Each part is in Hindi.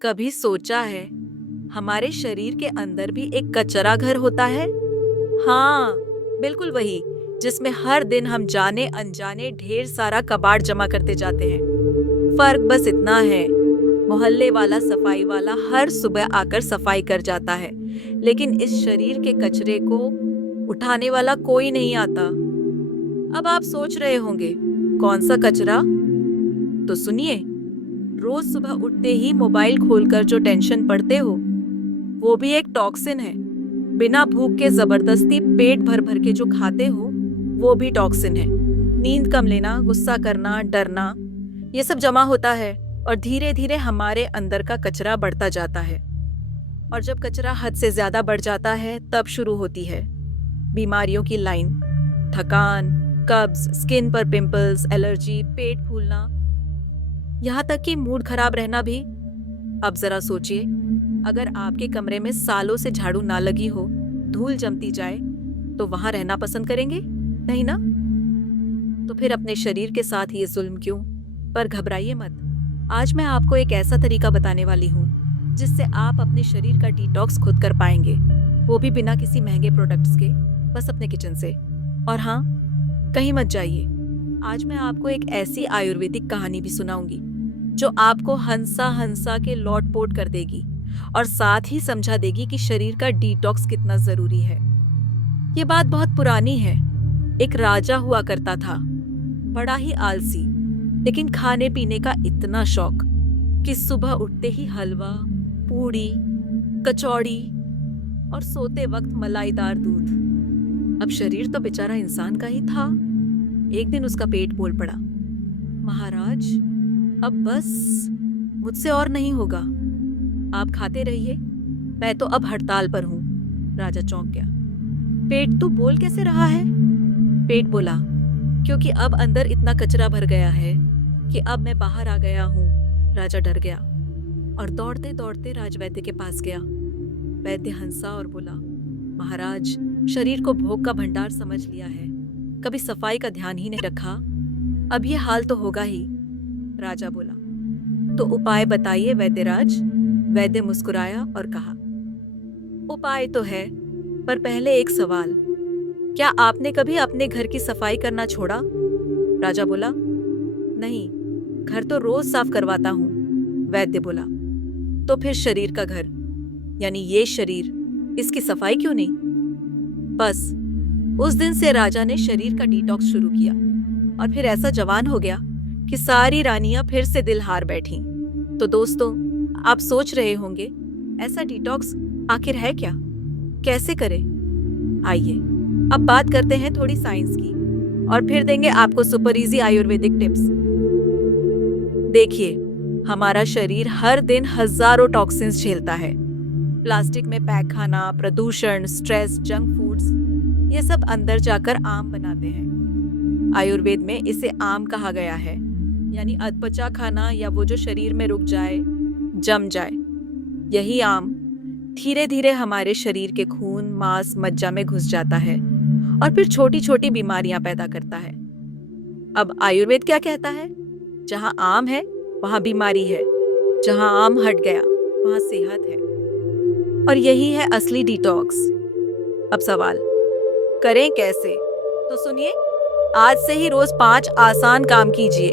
कभी सोचा है हमारे शरीर के अंदर भी एक कचरा घर होता है? हाँ, बिल्कुल वही, जिसमें हर दिन हम जाने अनजाने ढेर सारा कबाड़ जमा करते जाते हैं। फर्क बस इतना है, मोहल्ले वाला सफाई वाला हर सुबह आकर सफाई कर जाता है, लेकिन इस शरीर के कचरे को उठाने वाला कोई नहीं आता। अब आप सोच रहे होंगे, कौन सा कचरा? तो सुनिए, रोज सुबह उठते ही मोबाइल खोलकर जो टेंशन पढ़ते हो, वो भी एक टॉक्सिन है। बिना भूख के जबरदस्ती पेट भर भर के जो खाते हो, वो भी टॉक्सिन है। नींद कम लेना, गुस्सा करना, डरना, ये सब जमा होता है और धीरे धीरे हमारे अंदर का कचरा बढ़ता जाता है। और जब कचरा हद से ज्यादा बढ़ जाता है, तब शुरू होती है बीमारियों की लाइन। थकान, कब्ज, स्किन पर पिंपल्स, एलर्जी, पेट फूलना, यहाँ तक कि मूड खराब रहना भी। अब जरा सोचिए, अगर आपके कमरे में सालों से झाड़ू ना लगी हो, धूल जमती जाए, तो वहां रहना पसंद करेंगे? नहीं ना? तो फिर अपने शरीर के साथ ये जुल्म क्यों? पर घबराइए मत, आज मैं आपको एक ऐसा तरीका बताने वाली हूँ जिससे आप अपने शरीर का डिटॉक्स खुद कर पाएंगे, वो भी बिना किसी महंगे प्रोडक्ट्स के, बस अपने किचन से। और हाँ, कहीं मत जाइए, आज मैं आपको एक ऐसी आयुर्वेदिक कहानी भी सुनाऊंगी जो आपको हंसा हंसा के लौटपोट कर देगी और साथ ही समझा देगी कि शरीर का डिटॉक्स कितना जरूरी है। ये बात बहुत पुरानी है। एक राजा हुआ करता था, बड़ा ही आलसी, लेकिन खाने पीने का इतना शौक कि सुबह उठते ही हलवा, पूड़ी, कचौड़ी और सोते वक्त मलाईदार दूध। अब शरीर तो बेचारा इंसान का ही था। एक दिन उसका पेट बोल पड़ा, महाराज, अब बस, मुझसे और नहीं होगा, आप खाते रहिए, मैं तो अब हड़ताल पर हूँ। राजा चौंक गया। पेट तू बोल कैसे रहा है? पेट बोला, क्योंकि अब अंदर इतना कचरा भर गया है कि अब मैं बाहर आ गया हूँ। राजा डर गया और दौड़ते दौड़ते राजवैद्य के पास गया। वैद्य हंसा और बोला, महाराज, शरीर को भोग का भंडार समझ लिया है, कभी सफाई का ध्यान ही नहीं रखा, अब ये हाल तो होगा ही। राजा बोला, तो उपाय बताइए वैद्यराज। वैद्य मुस्कुराया और कहा, उपाय तो है, पर पहले एक सवाल, क्या आपने कभी अपने घर की सफाई करना छोड़ा? राजा बोला, नहीं, घर तो रोज साफ करवाता हूँ। वैद्य बोला, तो फिर शरीर का घर, यानी ये शरीर, इसकी सफाई क्यों नहीं? बस उस दिन से राजा ने शरीर का डिटॉक्स शुरू किया और फिर ऐसा जवान हो गया कि सारी रानियां फिर से दिल हार बैठीं। तो दोस्तों, आप सोच रहे होंगे, ऐसा डिटॉक्स आखिर है क्या, कैसे करें? आइए अब बात करते हैं थोड़ी साइंस की और फिर देंगे आपको सुपर इजी आयुर्वेदिक टिप्स। देखिए, हमारा शरीर हर दिन हजारों टॉक्सिन्स झेलता है। प्लास्टिक में पैक खाना, प्रदूषण, स्ट्रेस, जंक फूड्स, ये सब अंदर जाकर आम बनाते हैं। आयुर्वेद में इसे आम कहा गया है, यानी अधपचा खाना, या वो जो शरीर में रुक जाए, जम जाए। यही आम धीरे धीरे हमारे शरीर के खून, मांस, मज्जा में घुस जाता है और फिर छोटी छोटी बीमारियां पैदा करता है। अब आयुर्वेद क्या कहता है? जहां आम है वहां बीमारी है, जहां आम हट गया वहां सेहत है। और यही है असली डिटॉक्स। अब सवाल, करें कैसे? तो सुनिए, आज से ही रोज 5 आसान काम कीजिए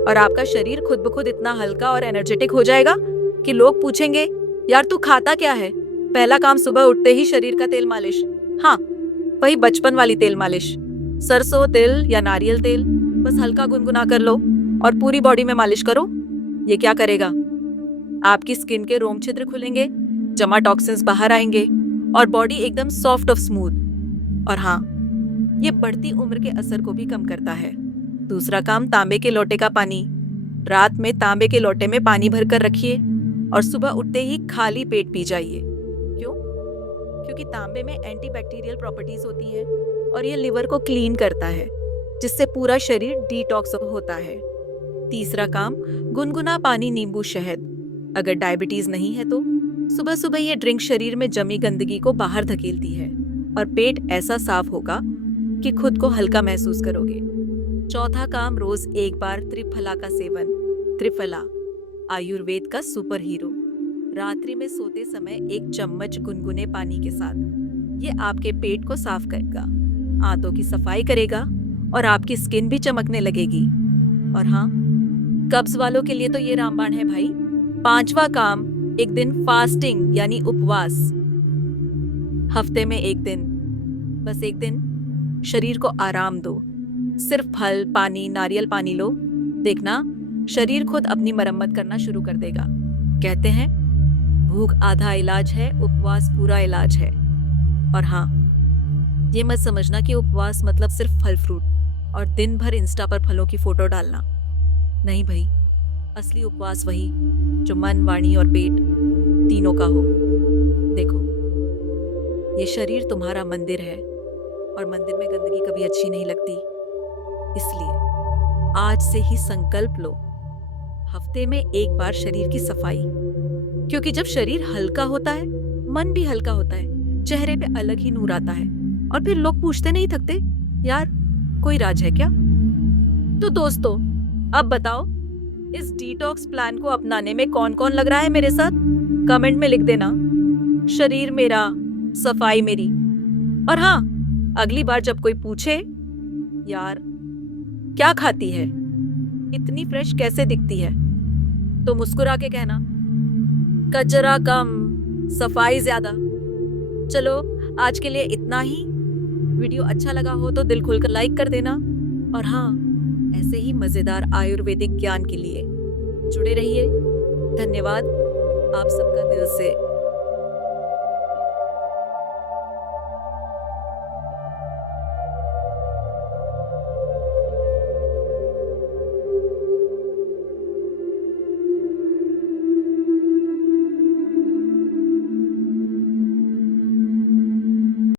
और आपका शरीर खुद ब खुद इतना हल्का और एनर्जेटिक हो जाएगा कि लोग पूछेंगे, यार तू खाता क्या है? पहला काम, सुबह उठते ही शरीर का तेल मालिश। हाँ, वही बचपन वाली तेल मालिश, सरसों तेल या नारियल तेल, बस हल्का गुनगुना कर लो और पूरी बॉडी में मालिश करो। ये क्या करेगा? आपकी स्किन के रोम छिद्र खुलेंगे, जमा टॉक्सिन्स बाहर आएंगे और बॉडी एकदम सॉफ्ट और स्मूथ। और हाँ, ये बढ़ती उम्र के असर को भी कम करता है। दूसरा काम, तांबे के लोटे का पानी। रात में तांबे के लोटे में पानी भरकर रखिए और सुबह उठते ही खाली पेट पी जाइए। क्यों? क्योंकि तांबे में एंटीबैक्टीरियल प्रॉपर्टीज होती है और ये लिवर को क्लीन करता है, जिससे पूरा शरीर डिटॉक्स होता है। तीसरा काम, गुनगुना पानी, नींबू, शहद। अगर डायबिटीज नहीं है तो सुबह सुबह ये ड्रिंक शरीर में जमी गंदगी को बाहर धकेलती है और पेट ऐसा साफ होगा कि खुद को हल्का महसूस करोगे। चौथा काम, रोज एक बार त्रिफला का सेवन। त्रिफला आयुर्वेद का सुपर हीरो, रात्रि में सोते समय 1 चम्मच गुनगुने पानी के साथ। ये आपके पेट को साफ करेगा, आंतों की सफाई करेगा और आपकी स्किन भी चमकने लगेगी। और हाँ, कब्ज वालों के लिए तो ये रामबाण है भाई। 5वां काम, एक दिन फास्टिंग यानी उपवास। हफ्ते में 1 दिन, बस 1 दिन शरीर को आराम दो। सिर्फ फल, पानी, नारियल पानी लो। देखना, शरीर खुद अपनी मरम्मत करना शुरू कर देगा। कहते हैं, भूख आधा इलाज है, उपवास पूरा इलाज है। और हाँ, ये मत समझना कि उपवास मतलब सिर्फ फल फ्रूट और दिन भर इंस्टा पर फलों की फोटो डालना। नहीं भाई, असली उपवास वही जो मन, वाणी और पेट तीनों का हो। देखो, ये शरीर तुम्हारा मंदिर है और मंदिर में गंदगी कभी अच्छी नहीं लगती। इसलिए आज से ही संकल्प लो, हफ्ते में 1 बार शरीर की सफाई। क्योंकि जब शरीर हल्का होता है, मन भी हल्का होता है, चेहरे पे अलग ही नूर आता है और फिर लोग पूछते नहीं थकते, यार कोई राज है क्या? तो दोस्तों, अब बताओ, इस डिटॉक्स प्लान को अपनाने में कौन कौन लग रहा है मेरे साथ? कमेंट में लिख देना। शरीर मेरा, सफाई मेरी। और हाँ, अगली बार जब कोई पूछे, यार क्या खाती है, इतनी फ्रेश कैसे दिखती है, तो मुस्कुरा के कहना, कचरा कम, सफाई ज्यादा। चलो, आज के लिए इतना ही। वीडियो अच्छा लगा हो तो दिल खोलकर लाइक कर देना। और हाँ, ऐसे ही मजेदार आयुर्वेदिक ज्ञान के लिए जुड़े रहिए। धन्यवाद आप सबका दिल से।